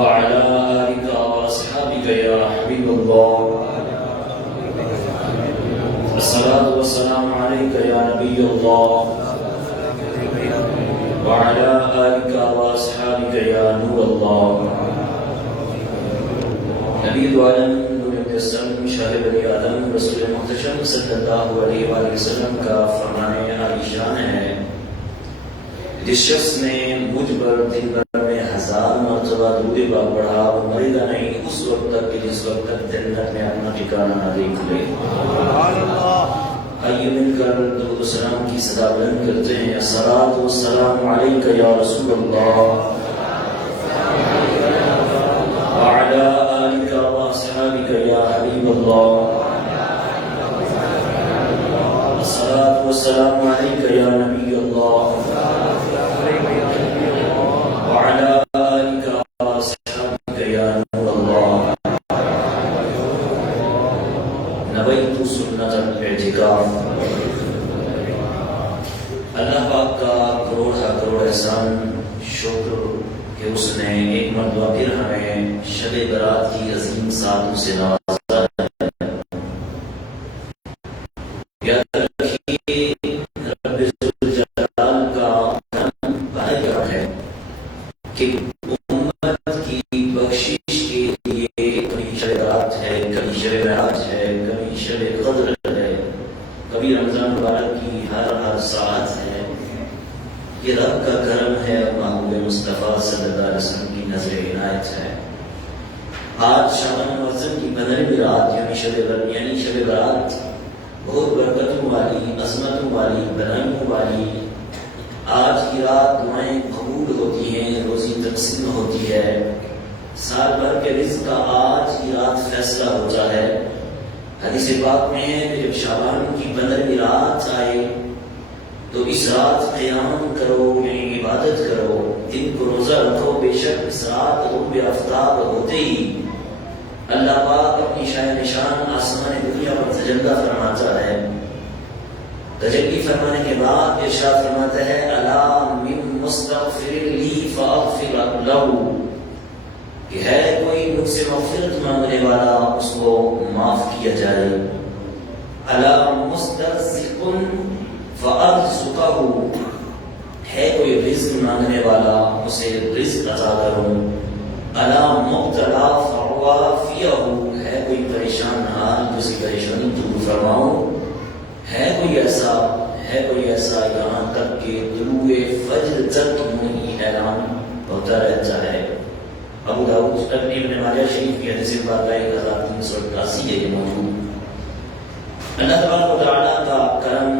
وعلى آلك وأصحابك يا حبيب الله. الصلاة والسلام عليك يا نبي الله وعلى آلك وأصحابك يا نور الله. نبی عالم نور مجسم شاہ بنی آدم رسول محتشم صلی اللہ علیہ وآلہ وسلم کا فرمان عالی شان ہے، جس شخص نے مجھ پر دن بھر میں 1000 مرتبہ درود پاک پڑھا وہ مرے گا نہیں اس وقت تک کہ جس وقت تک جنت میں اپنا ٹھکانہ نہ دیکھ لے. آئیے مل کر درود و سلام کی صدا بلند کرتے ہیں. الصلاۃ والسلام علیک یا رسول اللہ وعلی آلک واصحابک یا حبیب اللہ. الصلاۃ والسلام علیک یا نبی اللہ وعلی آلک واصحابک یا نور اللہ. نویت سنت الاعتکاف. اللہ پاک کا کروڑ احسان شکر کہ اس نے ایک مرتبہ پھر ہمیں شب برات کی عظیم سعادت سے نوازا ہے. یاد رکھیے رب ذوالجلال کا کرم ہے کہ امت کی بخشش کے لیے کبھی شب برات ہے، کبھی شب معراج ہے، کبھی شب قدر ہے، کبھی رمضان مبارک کی ہر ساعت ہے. یہ رب کا کرم ہے، محبوب مصطفیٰ صلی اللہ علیہ وسلم کی نظر عنایت ہے. آج شعبان معظم کی 15ویں رات یعنی شب برات بہت برکتوں والی، عظمتوں والی، بلائیوں والی. آج کی رات دعائیں قبول ہوتی ہیں، روزی تقسیم ہوتی ہے. سال بھر کے رزق کا آج کی رات فیصلہ ہوتا ہے. حدیث پاک میں ہے کہ جب شعبان کی 15ویں رات آئے تو اس رات قیام کرو یعنی عبادت کرو، دن کو روزہ رکھو. بے شک اس رات غروب آفتاب ہوتے ہی اللہ پاک اپنی شاہ نشان آسمان دنیا پر تجلی فرماتا ہے. تجلی فرمانے کے بعد ارشاد فرماتا ہے الا من مستغفر لی فاغفر له، کہ ہے کوئی مجھ سے مغفرت مانگنے والا اس کو معاف کیا جائے. الا مسترزق فَأَرْزُقَهُ، ہے کوئی رزق مانگنے والا اسے رزق عطا کروں. اَلَا مُبْتَلَى فَعْوَافِيَهُ، ہے کوئی پریشان حال تو اسی پریشانی دور فرماؤں. ہے کوئی ایسا یہاں تک کہ طلوع فجر تک یوں اعلان ہوتا رہتا ہے. ابو داؤد ابن ماجہ شریف کی حدیث پاک 1388 ہے یہ موجود. اللہ تبارک و تعالیٰ کا کرم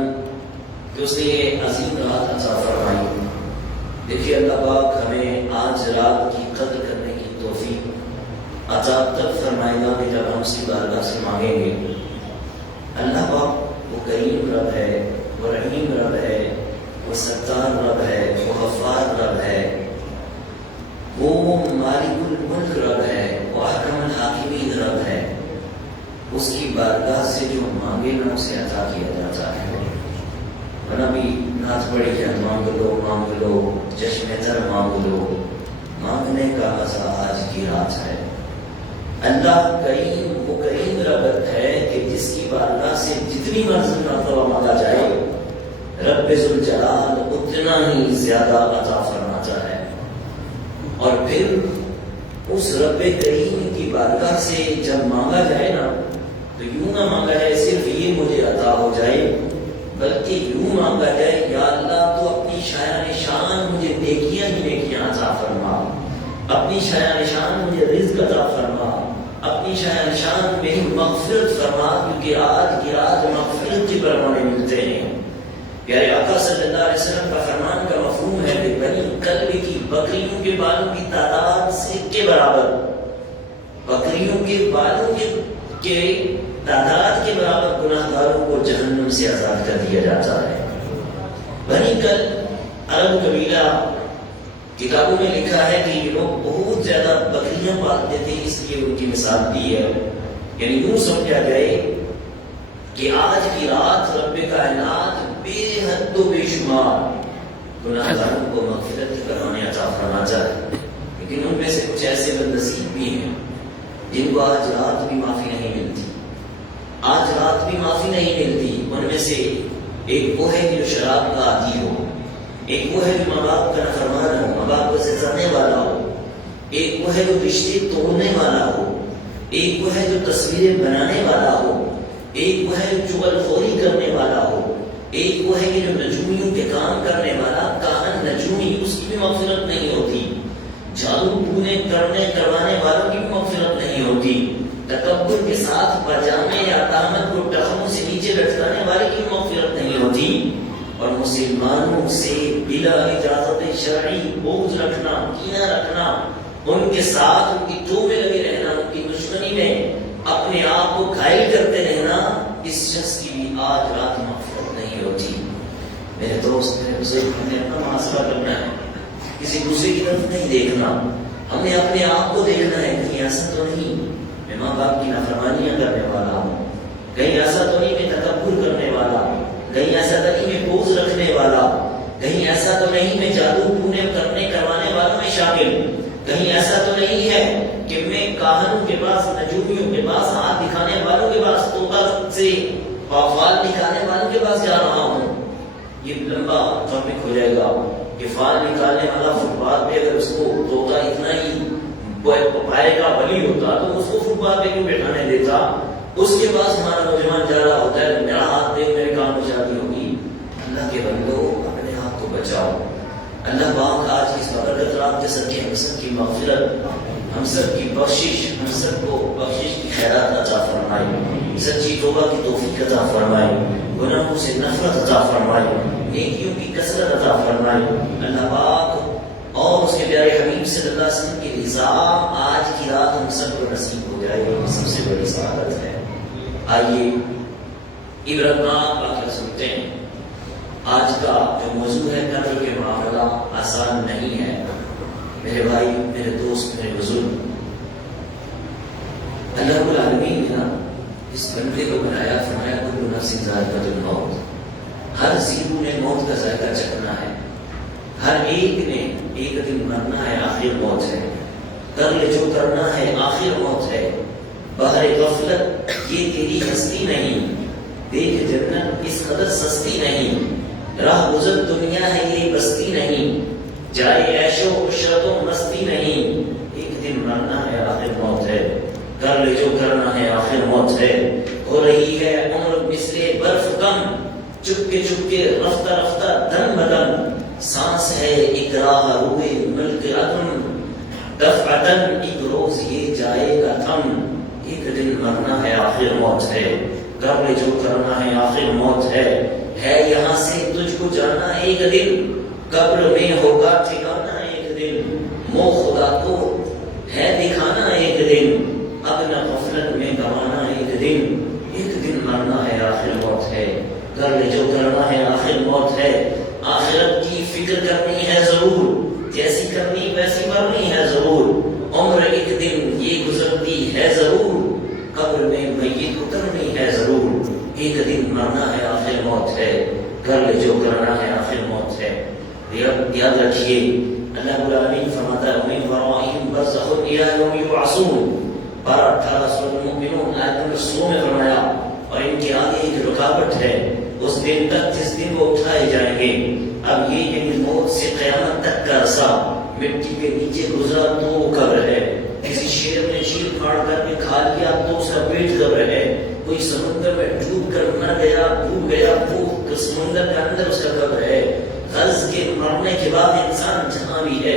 کہ اس نے یہ عظیم رات عطا فرمائی. دیکھیے اللہ پاک ہمیں آج رات کی قدر کرنے کی توفیق عطا تب فرمائے گا کہ جب ہم اس کی بارگاہ سے مانگیں گے. اللہ پاک وہ کریم رب ہے، وہ رحیم رب ہے، وہ ستار رب ہے، وہ غفار رب ہے، وہ مالک الملک رب ہے، وہ احکم الحاکمین رب ہے. اس کی بارگاہ سے جو مانگے نا اسے عطا کیا جاتا ہے. ورنہ بھی نعت پڑھی ہے مانگ لو چشم تر مانگ لو، مانگنے کا مزہ آج کی رات ہے. اللہ کریم وہ کریم رب ہے کہ جس کی بارگاہ سے جتنی مرتبہ مانگا جائے رب ذوالجلال اتنا ہی زیادہ عطا فرماتا ہے. اور پھر اس رب کریم کی بارگاہ سے جب مانگا جائے نا تو یوں نہ مانگا جائے صرف یہ مجھے عطا ہو جائے، بلکہ یوں مانگا جائے یا اللہ تو اپنی شایان شان مجھے نیکیاں عطا فرما، اپنی شایان شان مجھے رزق عطا فرما، اپنی شایان شان میری مغفرت فرما، کیونکہ آج کی رات مغفرت کے پیمانے ملتے ہیں. پیارے آقا صلی اللہ علیہ وسلم کا فرمان کا مفہوم ہے کہ بنی کلب کی بکریوں کے بالوں کی تعداد سکھ کے برابر، بکریوں کے بالوں کے تعداد کے برابر گناہ گاروں کو جہنم سے آزاد کر دیا جاتا ہے. بنی کلب عرب قبیلہ، کتابوں میں لکھا ہے کہ یہ لوگ بہت زیادہ بکریاں پالتے تھے، اس لیے ان کی مثال دی ہے. یعنی یوں سمجھا جائے کہ آج کی رات رب کائنات بے حد و بے شمار گناہ گاروں کو مغفرت کرانے عطا فرماتا ہے. لیکن ان میں سے کچھ ایسے بدنصیب بھی ہیں جن کو آج رات بھی معافی نہیں ملتی، آج رات بھی معافی نہیں ملتی۔ ان میں سے ایک وہ ہے جو شراب کا عادی ہو، ایک وہ ہے جو ماں باپ کا نافرمان ہو، ماں باپ کو ستانے والا ہو، ایک وہ ہے جو رشتے توڑنے والا ہو، ایک وہ ہے جو تصویریں بنانے والا ہو، ایک وہ ہے جو چغل خوری کرنے والا ہو، ایک وہ ہے کہ جو نجومیوں کے کام کرنے والا کاہن نجومی، اس کی بھی مغفرت نہیں ہوتی، جادو ٹونے کروانے والوں کی بھی مغفرت نہیں ہوتی، تکبر کے ساتھ پاجامے یا دامن کو ٹخنوں سے نیچے لٹکانے والے کی بھی مغفرت نہیں ہوتی، اور مسلمانوں سے بلا اجازت شرعی بغض رکھنا، کینہ رکھنا، ان کے ساتھ ان کی تو میں لگے رہنا، ان کی دشمنی میں اپنے آپ کو گھائل کرتے رہنا، اس شخص کی بھی آج رات مغفرت نہیں ہوتی۔ میرے دوست، میرے بزرگ، ہمیں اپنا محاسبہ کرنا ہے، کسی دوسرے کی طرف نہیں دیکھنا، ہم نے اپنے آپ کو دیکھنا ہے۔ کہیں ایسا تو نہیں میں ماں باپ کی نافرمانیاں کرنے والا ہوں، کہیں ایسا تو نہیں میں تکبر کرنے والا، کہیں ایسا تو نہیں میں بغض رکھنے والا، کہیں ایسا تو نہیں میں جادو ٹونے کروانے والوں میں شامل، کہیں ایسا تو نہیں ہے کہ میں کاہنوں کے پاس، نجومیوں کے پاس، ہاتھ دکھانے والوں کے پاس، طوطا سے فال نکالنے والوں کے پاس جا رہا ہوں۔ یہ لمبا ٹاپک ہو جائے گا کہ فال نکالنے والا فٹ پاتھ پہ اگر اس کو طوطا اتنا ہی پائے کا ولی ہوتا تو اس کو فٹ پاتھ پہ کیوں بیٹھانے دیتا؟ اس کے پاس ہمارا نوجوان جا رہا ہوتا ہے، میرا ہاتھ دیکھ میرے کام میں شادی ہوگی۔ اللہ کے بندو، اپنے ہاتھ کو بچاؤ۔ اللہ پاک آج کی اس برکت رات کے صدقے ہم سب کی مغفرت، ہم سب کی بخشش، ہم سب کو بخشش کی خیرات عطا فرمائے، سچی توبہ کی توفیق عطا فرمائے، گناہوں سے نفرت عطا فرمائے، نیکیوں کی کثرت عطا فرمائے۔ اللہ پاک اور اس کے پیارے حبیب صلی اللہ علیہ وسلم کی رضا آج کی رات ہم سب کو نصیب ہو جائے، یہ سب سے بڑی سعادت ہے۔ آئیے عبرتناک واقعہ سنتے ہیں۔ آج کا جو موضوع ہے قتل کے معاملہ آسان نہیں ہے میرے بھائی، میرے دوست، میرے بزرگ۔ اللہ رب العالمین نے اس بندے کو بنایا، فرمایا کل نفس ذائقۃ الموت، ہر زیرو نے موت کا ذائقہ چکھنا ہے، ہر ایک نے ایک دن مرنا ہے، آخر موت ہے، کر لے جو کرنا ہے، آخر موت ہے، بہر غفلت یہ تیری ہستی نہیں، دیکھ جنت اس قدر سستی نہیں، راہ گزر دنیا ہے یہ بستی نہیں، جائے عیش و عشرت و مستی نہیں، ایک دن مرنا ہے، آخر موت ہے، کر لے جو کرنا ہے، آخر موت ہے، ہو رہی ہے عمر مثل برف کم، چپکے چپکے رفتہ رفتہ دم بدم، سانس ہے ایک راہ روئے ملک عدم، دفعتاً ایک روز یہ جائے گا تھم، ایک دن مرنا ہے، آخر موت ہے، کر لے جو کرنا ہے، آخر موت ہے یہاں سے تجھ کو جانا ایک دن، قبر میں ہوگا ٹھکانا ایک دن، مو خدا کو ہے دکھانا ایک دن، اب نہ غفلت میں گوانا ایک دن مرنا ہے، آخر موت ہے، کر لے جو کرنا ہے، آخر موت ہے، آخرت کی فکر کرنی ہے ضرور، جیسی کرنی ویسی مرنی ہے ضرور، عمر ایک دن یہ گزرتی ہے ضرور، قبر میں میت اترنی ہے ضرور، ایک دن مرنا ہے، آخر موت ہے، کر لے جو کرنا ہے، آخر موت ہے۔ یاد رکھیے اللہ رب العالمین فرماتا ہے وَمِن وَرَائِهِمْ بَرْزَخٌ إِلَىٰ يَوْمِ يُبْعَثُونَ، 12-18 سورۃ المؤمنون آیت نمبر 100 میں فرمایا، اور ان کے آگے ایک رکاوٹ ہے اس دن تک جس دن وہ اٹھائے جائیں گے۔ اب یہ ہے کہ موت سے قیامت تک کا عرصہ مٹی کے نیچے گزرا تو وہ قبر ہے، کسی شیر نے چیر پھاڑ کر کے کھا لیا تو اس کا پیٹ قبر ہے، کوئی سمندر میں ڈوب کر مر گیا، ڈوب گیا، وہ سمندر کے اندر اس کا قبر ہے۔ غرض کے مرنے کے بعد انسان جہاں بھی ہے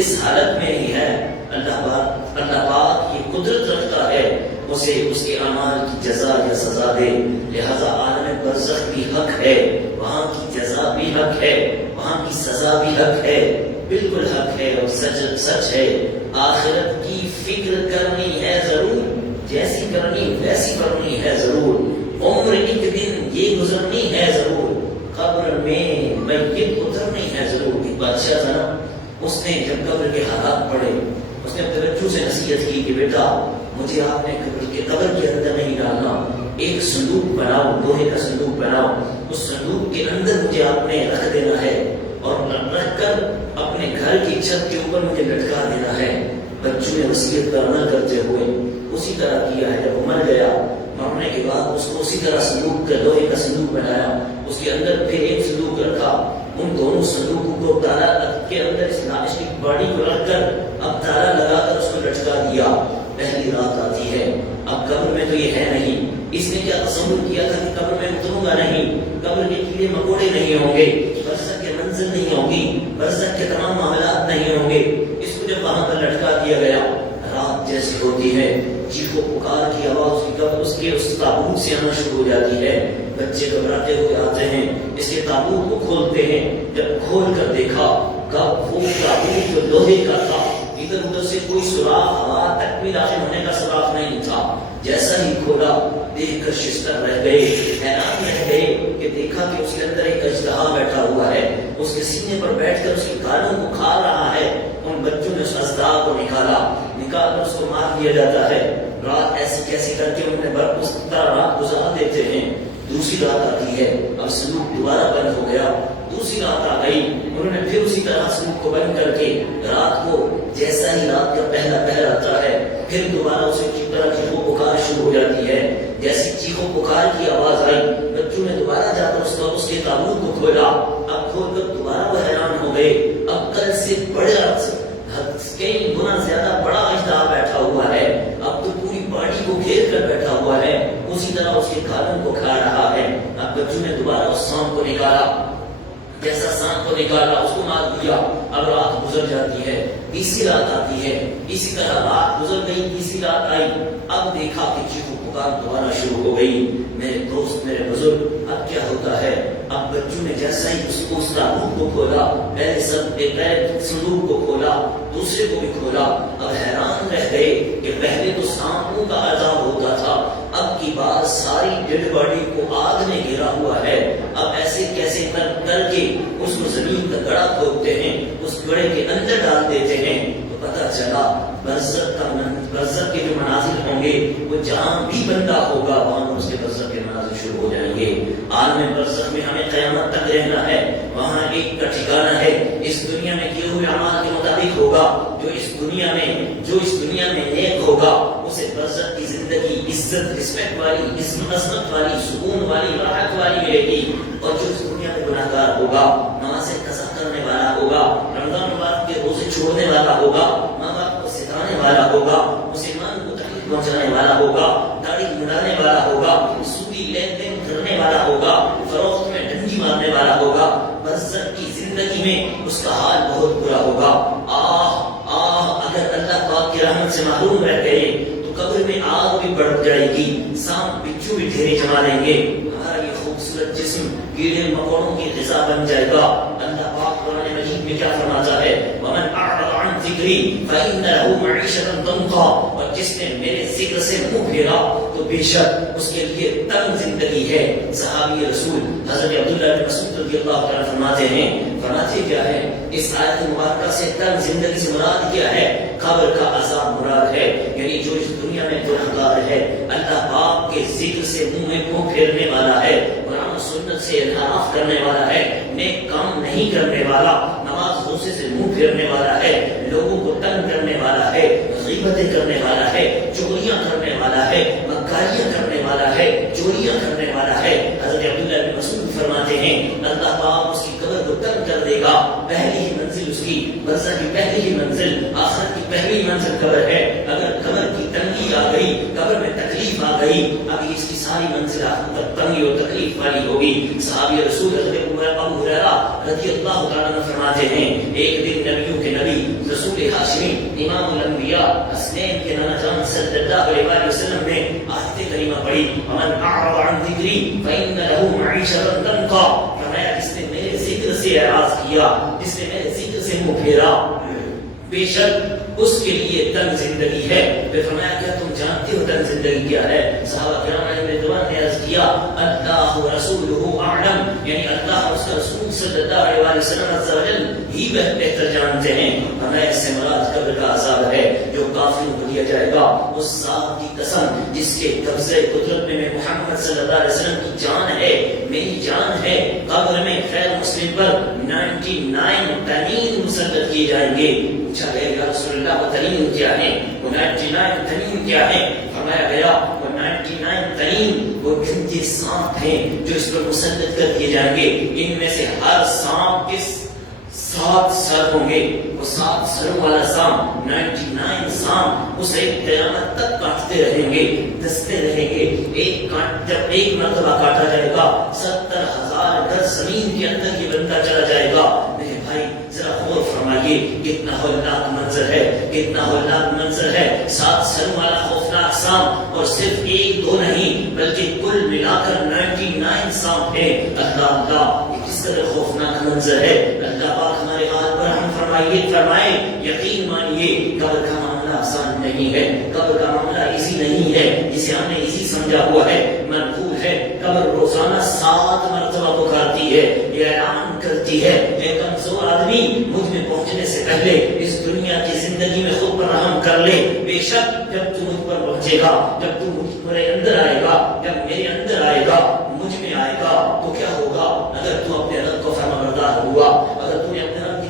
اس حالت میں ہی ہے، اللہ پاک یہ قدرت رکھتا ہے اسے اس کے اعمال کی جزا یا سزا دے، لہذا عالم برزخ بھی حق ہے، وہاں کی جزا بھی حق ہے، وہاں کی سزا بھی حق ہے، بالکل حق ہے اور سچ ہے۔ آخرت کی فکر کرنی ہے ضرور، جیسی کرنی ویسی کرنی ہے ضرور، عمر ایک دن یہ گزرنی ہے ضرور، قبر میں میت اترنی ہے ضرور۔ ایک بادشاہ تھا نا، اس نے جب قبر کے حالات پڑھے، اس نے اپنے بچوں سے نصیحت کی کہ بیٹا مجھے آپ نے قبر کے اندر نہیں ڈالنا، ایک صندوق بناؤ، لوہے کا صندوق بناؤ، اس صندوق کے اندر مجھے آپ نے رکھ دینا ہے اور رکھ کر اپنے گھر کی چھت کے اوپر مجھے لٹکا دینا ہے، بچوں نے وصیت پر عمل کرتے ہوئے اسی طرح کیا ہے. جب وہ مر گیا، مرنے کے بعد اس کو اسی طرح صندوق کا لوہے کا صندوق بنایا، اس کے اندر پھر ایک صندوق رکھا. ان دونوں صندوقوں کو تالا کے اندر اس لاش کی باڈی کو رکھ کر اب تالا لگا کر اس کو لٹکا دیا. پہلی رات آتی ہے، اب قبر میں تو یہ ہے نہیں. اس نے کیا تصور کیا تھا کہ قبر میں اتروں گا نہیں، قبر کے کیڑے مکوڑے نہیں ہوں گے، برزخ کے منزل نہیں ہوگی، برزخ کے تمام معاملات نہیں ہوں گے. اس کو جب وہاں پر لٹکا دیا گیا، رات جیسی ہوتی ہے، چیخو پکار کی آواز اس کے اس تابوت سے آنا شروع ہو جاتی ہے. بچے گھبراتے ہوئے آتے ہیں، اس کے تابوت کو کھولتے ہیں. جب کھول کر دیکھا کب وہ تابوت جو لوہے کا تھا، ادھر ادھر سے کوئی سوراخ، ہوا تک بھی داخل ہونے کا سوراخ نہیں تھا. جیسا ہی کھولا، دیکھ کر ششتر رہ گئے، حیران رہ گئے کہ دیکھا کہ اس کے اندر ایک اژدہا بیٹھا ہوا ہے، اس کے سینے پر بیٹھ کر اس کی گالوں کو کھا رہا ہے. ان بچوں نے اس اژدہا کو نکال کر اس کو مار دیا جاتا ہے. رات ایسی کیسی کر کے انہیں اس طرح رات گزار دیتے ہیں. دوسری رات آتی ہے، اب صندوق دوبارہ بند ہو گیا. دوسری رات آ گئی، انہوں نے پھر اسی طرح صندوق کو بند کر کے رات کو جیسا ہی رات کا پہلا پہر آتا ہے، پھر دوبارہ اسے کی طرح چیخو پکار شروع ہو جاتی ہے. جیسی چیخو پکار کی آواز آئی، بچوں نے دوبارہ جا کر اس کے تابوت کو کھولا. اب کھول کر دوبارہ وہ حیران ہو گئے. اب کل سے بڑا کئی گنا زیادہ بڑا اژدہا بیٹھا ہوا ہے، اب تو پوری باڈی کو گھیر کر بیٹھا ہوا ہے، اسی طرح اس کے کھالوں کو کھا رہا ہے. اب بچوں نے دوبارہ اس سانپ کو نکالا، جیسا سانپ کو نکالا اس کو مار دیا. اب رات گزر جاتی ہے، تیسری رات آتی ہے، اسی طرح رات گزر گئی، تیسری رات آئی. اب دیکھا کہ چیخو پکار دوبارہ شروع ہو گئی. میرے دوست، میرے بزرگ، اب کیا ہوتا ہے؟ اب بچوں نے جیسا ہی اس تابوت کو کھولا، پہلے صندوق کو کھولا، دوسرے کو بھی کھولا. اب حیران رہ گئے کہ پہلے تو سانپوں کا عذاب ہوتا تھا، اب کی بار ساری ڈیڈ باڈی کو آگ نے گھیرا ہوا ہے. اب ایسے کیسے کر کے اس کو زمین کا گڑا کھودتے ہیں، اس گڑے کے اندر ڈال دیتے ہیں. تو پتہ چلا برزخ کے جو مناظر ہوں گے، وہ جہاں بھی بندہ ہوگا وہاں اس کے برزخ کے مناظر شروع ہو جائیں گے. عالم برزخ میں ہمیں قیامت تک رہنا ہے، وہاں ایک کا ٹھکانہ ہے. اس دنیا میں کیے ہوئے اعمال کے مطابق ہوگا. جو اس دنیا میں نیک ہوگا اسے برزخ کی زندگی عزت، رسپیکٹ والی، عظمت والی، سکون والی، راحت والی ملے گی. اور جو اس دنیا میں گناہگار ہوگا، نمازیں قضا کرنے والا ہوگا، رمضان مبارک کے روزے چھوڑنے والا ہوگا، ماں باپ کو ستانے والا ہوگا، مسلمان کو تکلیف پہنچانے والا ہوگا، داڑھی منڈانے والا ہوگا، سودی لین دین کرنے والا ہوگا، فروخت میں ڈنڈی مارنے والا ہوگا، برزخ کی زندگی میں اس کا حال بہت برا ہوگا. اگر اللہ پاک کی رحمت سے محروم رہ گئے تو قبر میں آگ بھی بڑھ جائے گی، سانپ بچھو بھی ڈھیرے جما لیں گے، ہمارا یہ خوبصورت جسم کیڑے مکوڑوں کی غذا بن جائے گا. اللہ پاک قرآن مجید میں کیا فرماتا ہے؟ وَمَنْ أَعْرَضَ عَنْ ذِكْرِي فَإِنَّ لَهُ مَعِيشَةً ضَنْكًا. اور جس نے میرے ذکر سے منہ پھیرا تو بے شک اس کے لیے تنگ زندگی ہے. صحابی رسول حضرت عبداللہ بن مسعود رضی اللہ تعالیٰ فرماتے ہیں، فرماتے کیا ہے؟ اس آیت مبارکہ سے تنگ زندگی سے مراد کیا ہے؟ قبر کا عذاب مراد ہے. یعنی جو اس دنیا میں گنہگار ہے، اللہ پاک کے ذکر سے منہ پھیرنے والا ہے، قرآن و سنت سے انحراف کرنے والا ہے، نیک کام نہیں کرنے والا، نماز روزے سے منہ پھیرنے والا ہے، لوگوں کو تنگ کرنے والا ہے، غیبتیں کرنے والا ہے، چغلیاں کرنے والا ہے، مکاریاں کرنے والا ہے، چوریاں کرنے والا ہے. حضرت عبداللہ بن مسعود فرماتے ہیں اللہ پاک اس کی قبر کو تنگ کر دے گا. پہلی ہی منزل اس کی برزخ کی پہلی ہی منزل، آخرت کی پہلی منزل قبر ہے. اگر قبر کی تنگی آ گئی، قبر میں تکلیف آ گئی، اب اس کی ساری منزل آخرت تنگی اور تکلیف والی ہوگی. صحابی رسول حضرت ابو ہریرہ رضی اللہ تعالیٰ عنہ فرماتے ہیں ایک دن نبیوں کے نبی رسول ہاشمی امام الانبیاء حسنین کے نانا جان صلی اللہ علیہ وسلم نے آیت کریمہ پڑھی، ومن اعرض عن ذکری فإن له معیشة ضنکا. فرمایا جس نے میرے ذکر سے اعراض کیا، جس نے میرے ذکر سے منہ پھیرا، بے شک اس کے لیے تنگ زندگی ہے. پھر فرمایا کیا تم جانتے ہو تنگ زندگی کیا ہے؟ صحابہ کرام رضوان نے عرض کیا اللہ ورسولہ اعلم، یعنی اللہ اور اس کا رسول صلی اللہ علیہ وسلم عز و جل ہی بہتر جانتے ہیں. فرمایا اس سے مراد قبر کا عذاب ہے. جو کافروں کو دیا جائے گا، اس ذات کی قسم جس کے قبضے قدرت میں محمد صلی اللہ علیہ وسلم کی جان ہے، میری جان ہے، قبر میں غیر مسلم پر 99 تنین مسلط کیے جائیں گے۔ پوچھا گیا یا رسول اللہ وہ تنین کیا ہے؟ وہ 99 تنین کیا ہے؟ فرمایا گیا وہ 99 تنین وہ گنتی سانپ ہیں جو اس پر مسلط کر دیے جائیں گے، ان میں سے ہر سانپ کے 7 سر ہوں گے، وہ 7 سروں والا سانپ 99 سانپ اسے قیامت تک کاٹتے رہیں گے، دستے رہیں گے۔ جب ایک مرتبہ کاٹا جائے گا 70,000 گز زمین کے اندر یہ بندہ چلا جائے گا۔ میرے بھائی ذرا غور فرمائیے، کتنا ہولناک منظر ہے، کتنا ہولناک منظر ہے۔ 7 سروں والا خوفناک سانپ، اور صرف 1-2 نہیں بلکہ کل ملا کر 99 سانپ ہیں۔ اللہ یہ کس قدر خوفناک منظر ہے۔ اللہ پاک ہمارے حال پر ہم فرمائے یقین مانیے قبر کا معاملہ آسان نہیں ہے، قبر کا معاملہ ایزی نہیں ہے، جسے ہم نے ایزی سمجھا ہوا ہے، منقول ہے۔ قبر روزانہ 7 مرتبہ پکارتی ہے، یہ اعلان کرتی ہے اے کمزور آدمی، مجھ میں پہنچنے سے پہلے اس دنیا کی زندگی میں خود پر رحم کر لے۔ بے شک جب تو مجھ پر پہنچے گا، جب تو میرے اندر آئے گا، جب میرے اندر آئے گا، مجھ میں آئے گا، تو کیا ہوگا؟ اگر تو اپنے رب کو فرمانبردار ہوا، اگر تو نے اپنے رب کی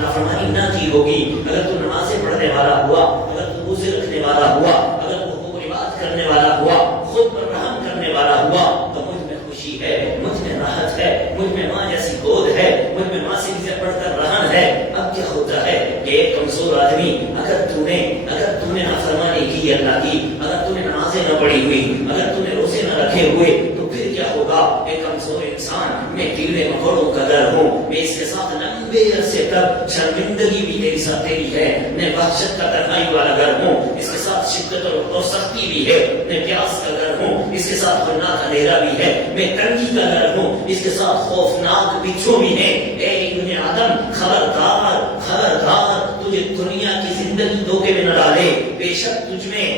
نافرمانی نہ کی ہوگی، اگر تو نمازیں پڑھنے والا ہوا، اگر تو روزے رکھنے والا ہوا، اگر تو حقوق عبادت کرنے والا ہوا، خود پر رحم کرنے والا ہوا، تو مجھ میں خوشی ہے، مجھ میں راحت ہے، مجھ میں ماں جیسی گود ہے، مجھ میں ماں سے پڑھ کر رہن ہے۔ اب کیا ہوتا ہے کہ ایک کمزور آدمی اگر تو نے نافرمانی کی اللہ کی، اگر تو نے نمازیں نہ پڑھی ہوئی، اگر تو نے روزے نہ رکھے ہوئے، تو پھر کیا ہوگا؟ ایک کمزور انسان، میں کیڑے مکوڑوں کا در ہوں، میں اس کے ساتھ لمبے عرصے تک شرمندگی بھی میری ساتھ تیری ہے، میں وحشت کا تنہائی والا گھر ہوں، اس کے ساتھ شدت اور سختی بھی ہے، میں پیاس کا گھر ہوں، اس کے ساتھ خوناک اندھیرا بھی ہے، میں تنگی کا گھر ہوں، اس کے ساتھ خوفناک بچھو بھی ہے۔ اے ابن آدم خبردار خبردار، تجھے دنیا کی زندگی دھوکے میں نہ ڈالے، بے شک تجھ میں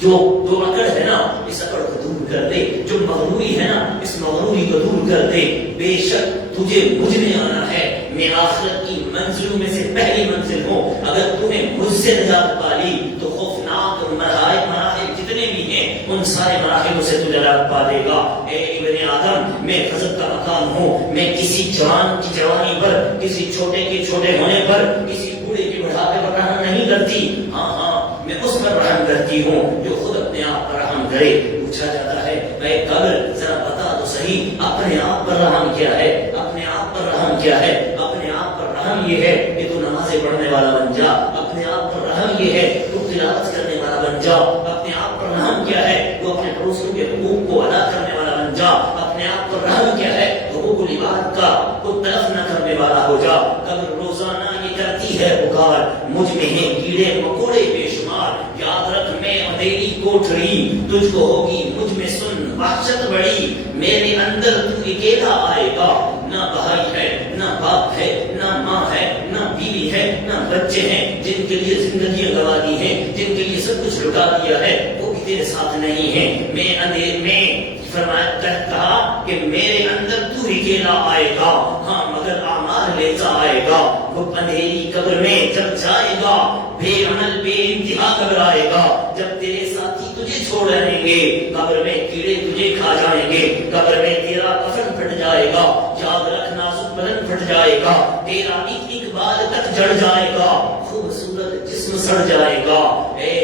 جو اکڑ ہے نا اس اکڑ کو دور کر دے، جو مغروری ہے نا اس مغروری کو دور کر دے۔ بے شک تجھے مجھ میں آنا ہے، میں آخرت کی منزلوں میں سے پہلی منزل ہوں۔ اگر تو نے مجھ سے نجات پالی تو خوفناک مراحل جتنے بھی ہیں ان سارے مراحلوں سے تجھے نجات پا دے گا۔ اے ابن آدم، میں غضب کا مقام ہوں، میں کسی جوان کی جوانی پر، کسی چھوٹے کے چھوٹے ہونے پر، کسی بوڑھے کے بڑھاپے پر رحم نہیں کرتی، ہاں میں اس پر رحم کرتی ہوں جو خود اپنے آپ پر رحم کرے۔ پوچھا جاتا ہے اے قبر ذرا بتا تو صحیح اپنے آپ پر رحم کیا ہے، اپنے آپ پر رحم کیا ہے؟ اپنے آپ پر رحم یہ ہے کہ تو نمازیں پڑھنے والا بن جا، اپنے آپ پر رحم یہ ہے تو تلاوت کرنے والا بن جا، اپنے آپ پر رحم کیا ہے تو اپنے پڑوسیوں کے حقوق کو ادا کرنے والا بن جا، اپنے آپ پر رحم کیا ہے حقوق العباد کا کو تلف نہ کرنے والا ہو جا۔ قبر روزانہ یہ کرتی ہے پکار، مجھ میں ہیں کیڑے مکوڑے بے شمار، یاد رکھ میں اندھیری کوٹھڑی، تجھ کو ہوگی مجھ میں سن وحشت بڑی، میرے اندر تو اکیلا آئے گا، نہ بھائی ہے نہ باپ ہے نہ ماں ہے نہ بیوی ہے نہ بچے ہیں، جن کے لیے زندگیاں گوا دی ہیں، جن کے لیے سب کچھ لٹا دیا ہے، وہ بھی تیرے ساتھ نہیں ہے۔ میں اندھیر میں فرمایا کہا کہ میرے اندر تو اکیلا آئے گا، ہاں مگر اعمال لیتا آئے گا۔ وہ اندھیری قبر میں جب جائے گا، بے عمل بے انتہا قبر آئے گا، جب تیرے ساتھی تجھے چھوڑ رہیں گے، قبر میں کیڑے تجھے کھا جائیں گے، قبر میں تیرا کفن پھٹ جائے گا، یاد رکھ نازک بدن پھٹ جائے گا، تیرا ایک بال تک جڑ جائے گا، خوبصورت جسم سڑ جائے گا۔ اے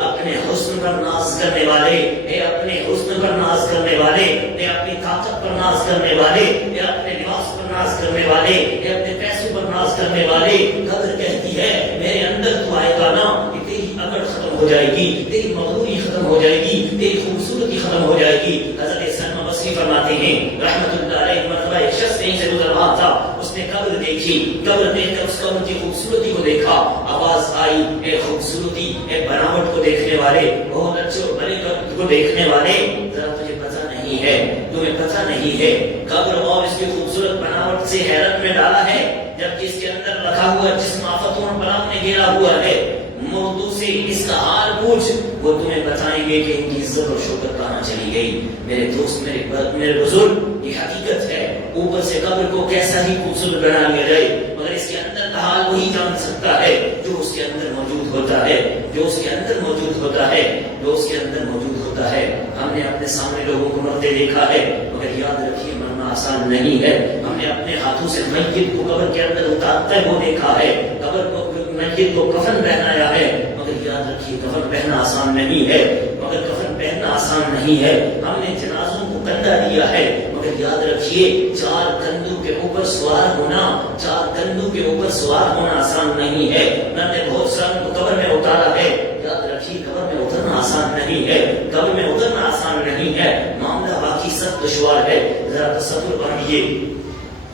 اپنے حسن پر ناز کرنے والے، اے اپنے حسن پر ناز کرنے والے، اے اپنی طاقت پر ناز کرنے والے، اے اپنے لباس پر ناز کرنے والے، اے اپنے پیسوں پر ناز کرنے والے، قبر کہتی ہے میرے اندر تو آئے گا نا کہ تیری اکڑ ختم ہو جائے گی، تیری مغروری ختم ہو جائے گی، تیری خوبصورتی ختم ہو جائے گی۔ حضرت سلمان بصری فرماتے ہیں رحمت اللہ علیہ، مرتبہ ایک شخص کہیں سے گزر رہا تھا، اس نے قبر دیکھی، قبر دیکھ کر اس کا ان کی خوبصورتی کو دیکھا، آواز آئی اے خوبصورتی، اے بناوٹ کو دیکھنے والے، بہت اچھے اور بڑے قبر کو دیکھنے والے، ذرا تجھے پتہ نہیں ہے، تمہیں پتہ نہیں ہے قبر اور اس کی خوبصورت بناوٹ سے حیرت میں ڈالا ہے، جبکہ اس کے اندر رکھا ہوا جسم آفتوں اور بلاؤں نے گھیرا ہوا ہے۔ مردوں سے اس کا حال پوچھ، وہ تمہیں بتائیں گے کہ ان کی عزت اور شوکت کہاں چلی گئی۔ میرے دوست میرے بزرگ، یہ حقیقت ہے، اوپر سے قبر کو کیسا ہی خوبصورت بنا لیا جائے مگر اس کے اندر کا حال وہی جان سکتا ہے جو اس کے اندر موجود موجود ہوتا ہے، جو اس کے اندر موجود ہوتا ہے، جو اس کے اندر موجود ہوتا ہے۔ ہم نے اپنے سامنے لوگوں کو مرتے دیکھا ہے، مگر یاد رکھیے مرنا آسان نہیں ہے۔ ہم نے اپنے ہاتھوں سے میت کو قبر کے اندر اتارتے ہوئے دیکھا ہے، قبر کو میت کو کفن پہنایا ہے، مگر یاد رکھیے کفن پہننا آسان نہیں ہے، مگر کفن پہننا آسان نہیں ہے۔ ہم نے جنازوں کو کندھا دیا ہے، مگر یاد رکھیے 4 کندھوں کے اوپر سوار ہونا، 4 کندھوں کے اوپر سوار ہونا آسان نہیں ہے۔ میں نے بہت ساروں کو قبر میں اتارا ہے، یاد رکھیے قبر میں اترنا آسان نہیں ہے، قبر میں اترنا آسان نہیں ہے، معاملہ باقی سخت دشوار ہے۔ ذرا تصور بانیے،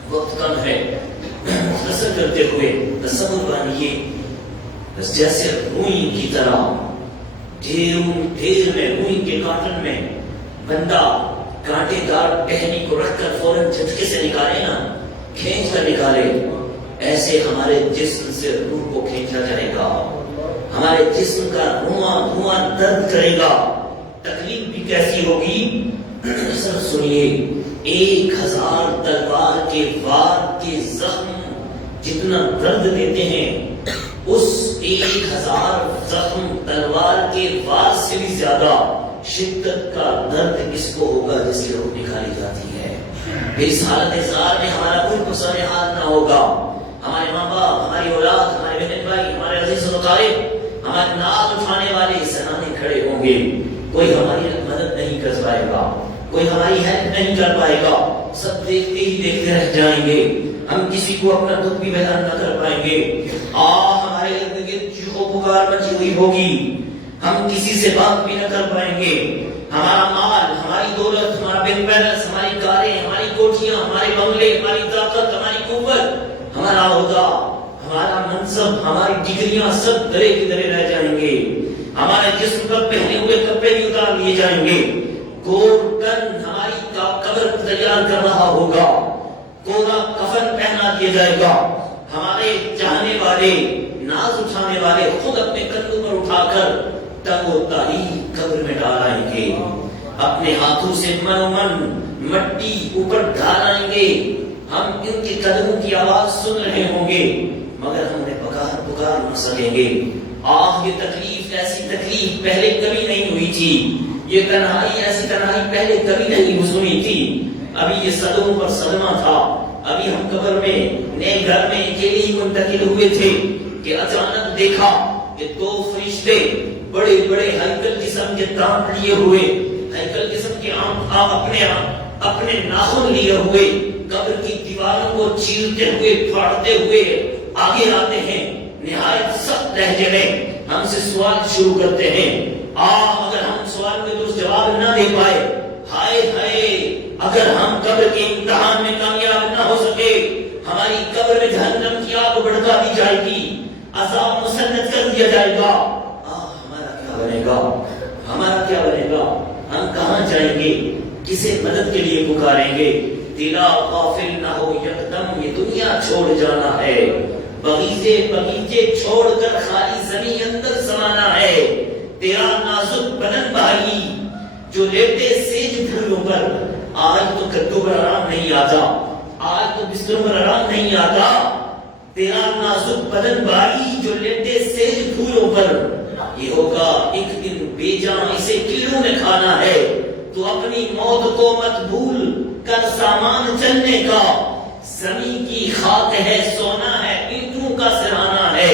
وقت کم ہے، مختصر کرتے ہوئے تصور بانیے بس جیسے روئی کی طرح ڈھیر میں، روئی کے کاٹن میں بندہ کانٹے دار ٹہنی کو رکھ کر فوراً جھٹکے سے نکالے نا، کھینچ کر نکالے، ایسے ہمارے جسم سے روح کو کھینچا جائے گا، ہمارے جسم کا رواں درد کرے گا، تکلیف بھی کیسی ہوگی۔ سر سنیے، 1000 تلوار کے وار کے زخم جتنا درد دیتے ہیں، اس 1000 زخم تلوار کے وار سے بھی زیادہ شدت کا درد اس کو ہوگا جس کی روح نکالی جاتی ہے۔ اس حالت زار میں ہمارا کوئی قصور حال نہ ہوگا، ہمارے ماں باپ، ہماری اولاد، ہمارے بہن بھائی، ہمارے عزیز و اقارب، ہمارے ناز اٹھانے والے سرانے کھڑے ہوں گے، کوئی ہماری مدد نہیں کر پائے گا، کوئی ہماری ہیلپ نہیں کر پائے گا، سب دیکھتے ہی دیکھتے رہ جائیں گے، ہم کسی کو اپنا دکھ بھی بیان نہ کر پائیں گے۔ ہمارے ارد گرد چیخو پکار مچی ہوئی ہوگی، ہم کسی سے بات بھی نہ کر پائیں گے، ہمارا مال، ہماری دولت، ہمارا بینک بیلنس، ہماری کاریں، ہماری کوٹھیاں، ہمارے بنگلے، ہماری طاقت، ہماری قوت، ہمارا عہدہ، ہمارا منصب، ہماری ڈگریاں سب درے کے درے رہ جائیں گے، ہمارے جسم پر پہنے ہوئے کپڑے بھی اتار لیے جائیں گے، گورکن ہماری قبر تیار کر رہا ہوگا، کوڑا کفن پہنا دیا جائے گا، ہمارے چاہنے والے، ناز اٹھانے والے خود اپنے کندھوں پر اٹھا کر تنگ و تاریخ قبر میں ڈالائیں گے، اپنے ہاتھوں سے من مٹی اوپر ڈالائیں گے، ہم ان کے قدموں کی آواز سن رہے ہوں گے، مگر ہم نے پکار نہ سکیں گے۔ یہ تکلیف، ایسی تکلیف پہلے کبھی نہیں ہوئی تھی، یہ تنہائی، ایسی تنہائی پہلے کبھی نہیں ہوئی تھی، ابھی یہ صدموں پر صدمہ تھا، ابھی ہم قبر میں نئے گھر میں اکیلے ہی منتقل ہوئے تھے کہ اچانک دیکھا کہ 2 فرشتے بڑے بڑے ہیکل قسم کے دانت لیے ہوئے، ہیکل قسم کے اپنے ناخن لیے ہوئے قبر کی دیواروں کو چیرتے ہوئے، پھاڑتے ہوئے آگے آتے ہیں، نہایت سخت لہجے میں ہم سے سوال شروع کرتے ہیں۔ اگر ہم سوال میں درست جواب نہ دے پائے، ہائے ہائے، اگر ہم قبر کے امتحان میں کامیاب نہ ہو سکے، ہماری قبر میں جہنم کی آگ بھڑکا دی جائے گی، عذاب مسلط کر دیا جائے گا، ہمارا کیا بنے گا؟ ہمارا کیا بنے گا؟ ہم کہاں جائیں گے؟ کسے مدد کے لیے پکاریں گے؟ دلا غافل نہ ہو یکدم یہ دنیا چھوڑ جانا ہے، بغیچے چھوڑ کر خالی زمین اندر سمانا ہے، تیرا نازک بدن بھائی جو لیٹے سیج پھولوں پر، آج تو گدوں پر آرام نہیں آتا، آج تو بستروں پر آرام نہیں آتا، تیرا نازک بدن بھائی جو لیٹے سیج پھولوں پر، یہ ہوگا ایک دن بے جان، اسے کیڑوں نے کھانا ہے، تو اپنی موت کو مت بھول کر سامان چلنے کا، زمین کی خاک ہے، سونا ہے، اینٹوں کا سرانا ہے،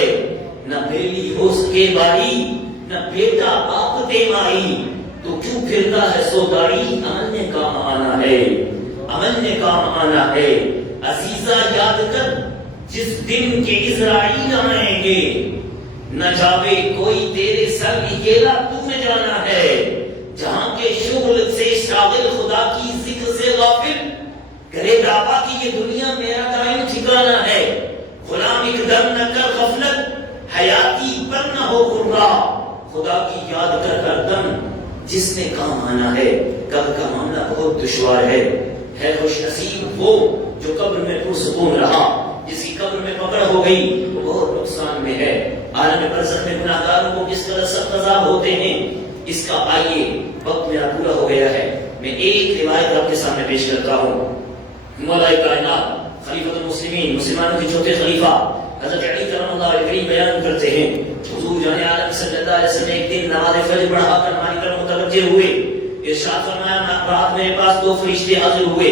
نہ بیلی ہو سکے باری، نہ بیٹا باپ دے مائی، تو کیوں پھرتا ہے سودائی؟ عمل نے کام آنا ہے، عمل نے کام آنا ہے، عزیزہ یاد کر جس دن کے اسرائیل آئیں گے، نہ جاوے کوئی تیرے سنگ اکیلا تو میں جانا ہے، جہاں کے شغل سے شاغل خدا کی ذکر سے غافل، کرے دعویٰ کی یہ دنیا میرا دائم ٹھکانا ہے، غلام ایک دم نہ کر غفلت، حیاتی پر نہ ہو غرہ، خدا کی یاد کر ہر دم جس نے کام آنا ہے۔ قبر کا معاملہ بہت دشوار ہے خوش نصیب وہ جو قبر میں پرسکون رہا، جس کی قبر میں پکڑ ہو گئی وہ بہت نقصان میں ہے۔ عالم برزخ میں گناہگاروں کو کس طرح سخت عذاب ہوتے ہیں، اس کا آئیے وقت میرا پورا ہو گیا ہے، میں ایک روایت آپ کے سامنے پیش کرتا ہوں۔ مولا کائنات خلیفۃ المسلمین، مسلمانوں کے چوتھے خلیفہ حضرت علی کرم اللہ علیہ بیان کرتے ہیں، حضور جانے صلی اللہ علیہ وسلم ایک دن نماز فجر پڑھا کر ہماری طرف متوجہ ہوئے. ارشاد فرمایا رات میرے پاس 2 فرشتے حاضر ہوئے,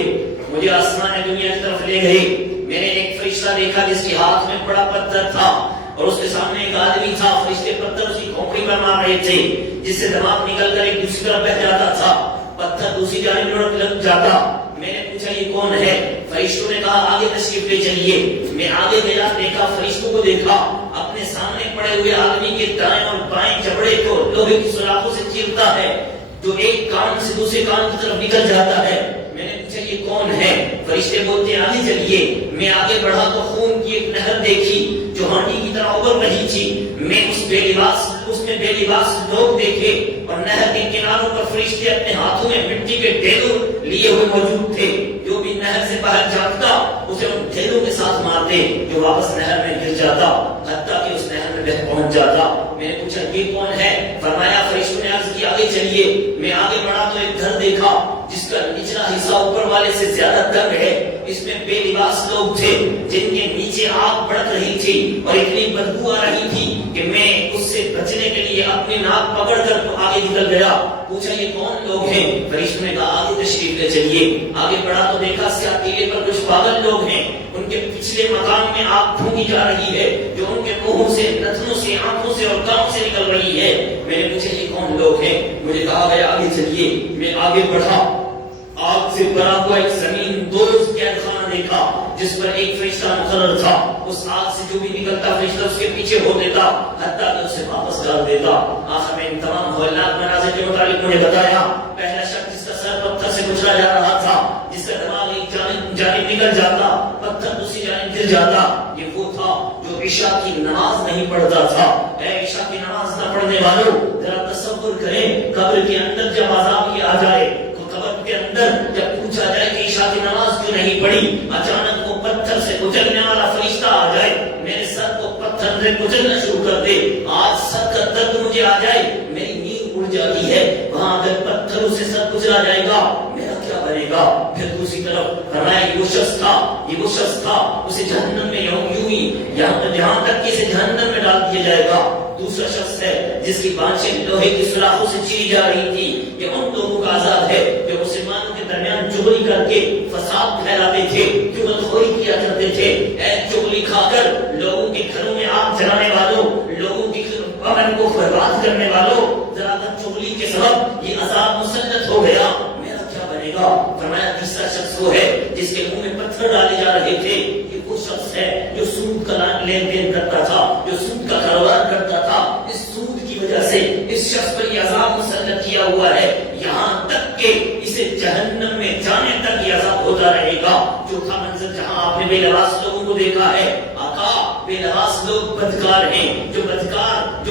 مجھے آسمان دنیا کی طرف لے گئے. میں نے ایک فرشتہ دیکھا جس کے ہاتھ میں بڑا پتھر تھا اور اس کے سامنے ایک آدمی تھا. فرشتے پتھر اس کی کھوپڑی پر مار رہے تھے جس سے دماغ نکل کر ایک دوسری طرف بہ جاتا تھا, پتھر دوسری جانب لگ جاتا. میں نے پوچھا یہ کون ہے؟ فرشتوں نے کہا آگے تشریف لے چلیے. میں آگے گیا, دیکھا فرشتوں کو دیکھا اپنے سامنے پڑے ہوئے آدمی کے دائیں اور بائیں جبڑے کو لوہے کی سلاخوں سے چیرتا ہے جو ایک کان سے دوسرے کان کی طرف نکل جاتا ہے. میں نے پوچھا یہ کون ہے؟ فرشتے بولتے آگے چلیے. میں آگے بڑھا تو خون کی ایک نہر دیکھی جو ہانڈی کی طرح ابل رہی تھی. میں اس میں بے لباس لوگ دیکھے اور نہر کے کناروں پر فرشتے اپنے ہاتھوں میں مٹی کے ڈھیلوں لیے ہوئے موجود تھے. جو بھی نہر سے باہر جھانکتا اسے ان ڈھیلوں کے ساتھ مارتے جو واپس نہر میں گر جاتا حتیٰ کہ اس نہر میں بہہ پہنچ جاتا. میں نے پوچھا یہ کون ہے؟ فرمایا فرشتوں نے عرض کی آگے چلیے. میں آگے بڑھا تو ایک گھر دیکھا جس کا نچلا حصہ اوپر والے سے زیادہ تنگ ہے. اس میں بے لباس لوگ تھے جن کے نیچے آگ بڑک رہی تھی اور اتنی بدبو آ رہی تھی کہ میں اس سے بچنے کے لیے اپنی ناک پکڑ کر تو آگے نکل گیا. پوچھا یہ کون لوگ ہیں؟ فرشتوں نے کہا آگے تشریف لے چلیے. آگے بڑھا تو دیکھا سیاہ ٹیلے پر کچھ پاگل لوگ ہیں. ان کے پچھلے مقام میں آگ پھونکی جا رہی ہے جو ان کے منہوں سے, نتنوں سے, آنکھوں سے اور کانوں سے نکل رہی ہے. میں نے پوچھا یہ کون لوگ ہیں؟ مجھے کہا گیا آگے چلیے. میں آگے بڑھا, آگ سے بھرا ہوا ایک زمین دوز قید خانہ دیکھا جس پر ایک فرشتہ مقرر تھا. اس آگ سے جو بھی نکلتا فرشتہ اس کے پیچھے ہو دیتا حتیٰ کہ اسے واپس ڈال دیتا. آخر میں ان تمام ہولناک مناظر کے متعلق مجھے بتایا پہلا شخص جس کا سر پتھر سے کچلا جا رہا تھا, جس کا دماغ ایک جانب نکل جاتا, پتھر دوسری جانب گر جاتا, یہ وہ تھا جو عشاء کی نماز نہیں پڑھتا تھا. اے عشاء کی نماز نہ پڑھنے والوں, ذرا تصور کریں قبر کے اندر جب عذاب یہ آ جائے, قبر کے اندر جب پوچھا جائے کہ عشاء کی نماز کیوں نہیں پڑھی, اچانک وہ پتھر سے کچلنے والا فرشتہ آ جائے, میرے سر کو پتھر سے کچلنا شروع کر دے, آج سر کا درد مجھے آ جائے, میری نیند اڑ جاتی ہے. وہاں اگر پتھروں سے سر کچلا جائے گا میرا کیا بنے گا؟ پھر دوسری طرف فرمایا یہ وہ شخص تھا اسے جہنم میں یوں ہی یہاں تک کہ اسے جہنم میں ڈال دیا جائے گا. دوسرا شخص ہے جس کی بانچیں لوہے کی سلاخوں سے چیری جا رہی تھی. یہ ان لوگوں کا عذاب ہے جو مسلمانوں کے درمیان چغلی کر کے فساد پھیلاتے تھے, چغلخوری کیا کرتے تھے. اے چغلی کھا کر لوگوں کے گھروں میں آگ جلانے والوں, لوگوں کی امن کو برباد کرنے والوں, ذرا چغلی کے سبب یہ عذاب مسلط ہو گیا, میرا کیا بنے گا؟ فرمایا تیسرا شخص وہ ہے جس کے منہ میں پتھر ڈالے جا رہے تھے. یہ وہ شخص ہے جو سود کا لین دین کرتا تھا, جو سود کا کاروبار کرتا تھا. اس سود کی وجہ سے اس شخص پر یہ عذاب مسلط کیا ہوا ہے یہاں تک کہ اسے جہنم میں جانے تک یہ عذاب ہوتا رہے گا. چوتھا منظر جہاں آپ نے بے لباس لوگوں کو دیکھا ہے, آقا بے لباس لوگ بدکار ہیں, جو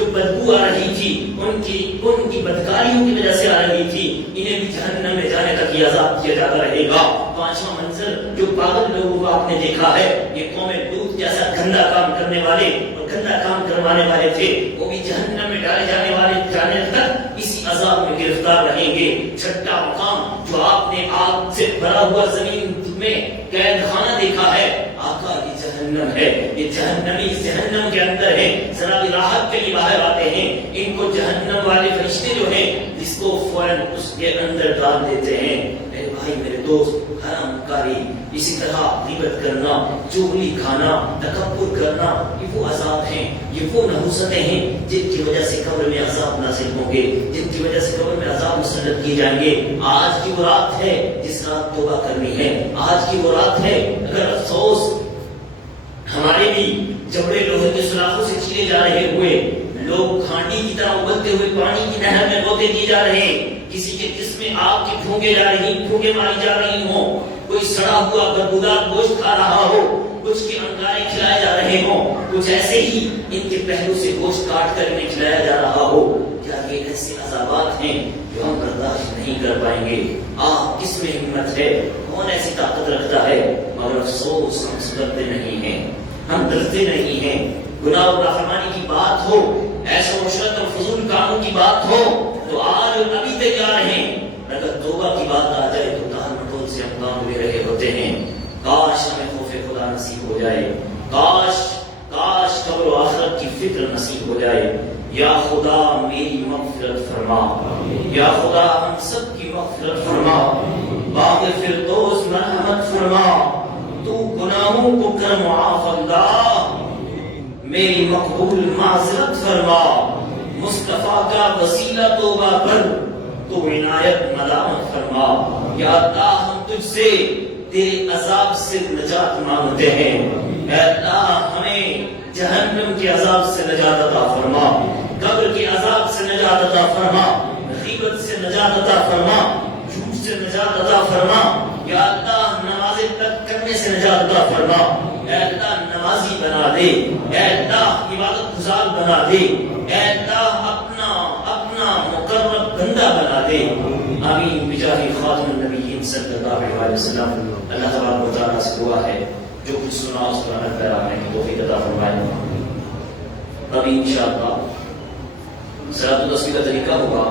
بدبو آ رہی تھی ان کی بدکاریوں کی وجہ سے آ رہی تھی, انہیں بھی جہنم میں جانے تک یہ عذاب کیا جاتا رہے گا. پانچواں منظر جو پاگل لوگوں کو آپ نے دیکھا ہے, یہ قوم لوط جیسا گندا کام کرنے والے اور گندا کام کروانے والے تھے, وہ بھی جہنم میں ڈالے جانے تک اسی عذاب میں گرفتار رہیں گے. چھٹا مقام جو آپ نے آگ سے بھرا ہوا زمین میں قید خانہ دیکھا ہے, آقا یہ جہنم ہے, یہ جہنمی جہنم کے اندر ہے, ذرا بھی راحت کے لیے باہر آتے ہیں. ان کو جہنم والے فرشتے جو ہیں جس کو فوراً اس کے اندر ڈال دیتے ہیں. میرے بھائی میرے دوست, حرام کاری, اسی طرح غیبت کرنا, چغلی کھانا, تکبر کرنا, یہ وہ عذاب ہیں, یہ وہ نحوستیں ہیں جن کی وجہ سے قبر میں عذاب نازل ہوں گے, جن کی وجہ سے قبر میں عذاب مسلط کیے جائیں گے. آج کی وہ رات ہے جس رات توبہ کرنی ہے, آج کی وہ رات ہے. اگر افسوس ہمارے بھی جبڑے لوہے کے سلاخوں سے چیرے جا رہے ہوئے, لوگ کھانڈی کی طرح ابلتے ہوئے پانی کی نہر میں روتے دیے جا رہے ہیں, کسی کے جسم میں آگ کی پھونکیں ماری جا رہی ہوں, کوئی سڑا ہوا بدبودار گوشت کھا رہا ہو, کچھ کے انگارے کھلائے جا رہے ہوں, کچھ ایسے ہی ان کے پہلو سے گوشت کاٹ کر انہیں کھلایا جا رہا ہو. کیا یہ ایسے عذابات ہیں جو ہم برداشت نہیں کر پائیں گے؟ کس میں ہمت ہے, کون ایسی طاقت رکھتا ہے؟ مگر افسوس ہم سدھرتے نہیں ہیں, ہم ڈرتے نہیں ہیں. گناہ اور نافرمانی کی بات ہو, ایسے عشرت اور فضول کاموں کی بات ہو تو آج اور ابھی تیار ہیں. اگر توبہ کی بات آ جائے تو تان مٹول سے ہم کام لے رہے ہوتے ہیں. کاش ہمیں خوف خدا نصیب ہو جائے, کاش قبر و آخرت کی فکر نصیب ہو جائے. یا خدا میری مغفرت فرما, یا خدا ہم سب کی مغفرت فرما, باغ فردوس مرحمت فرما, تو گناہوں کو کر معاف اللہ, میری مقبول معذرت فرما, مصطفیٰ کا وسیلہ توبہ پر تو عنایت ملامت فرما. یا اللہ ہم تجھ سے تیرے عذاب سے نجات مانگتے ہیں, اے اللہ ہمیں جہنم کے عذاب سے نجات عطا فرما, قبر کے عذاب سے نجات عطا فرما, غیبت سے نجات عطا فرما, جھوٹ سے نجات عطا فرما. یا اللہ نمازیں ترک کرنے سے نجات عطا فرما, اے اللہ نمازی بنا دے, اے اللہ عبادت گزار بنا دے, اے اللہ اپنا مقرب بندہ بنا دے. آمین بجاہ خاتم النبیین صلی اللہ علیہ وسلم. اللہ تبارک و تعالیٰ سے دعا ہے جو کچھ سنا اس پر عمل کرنے کی توفیق عطا فرمائے. ابھی انشاءاللہ صلاۃ التسبیح کا طریقہ ہوگا.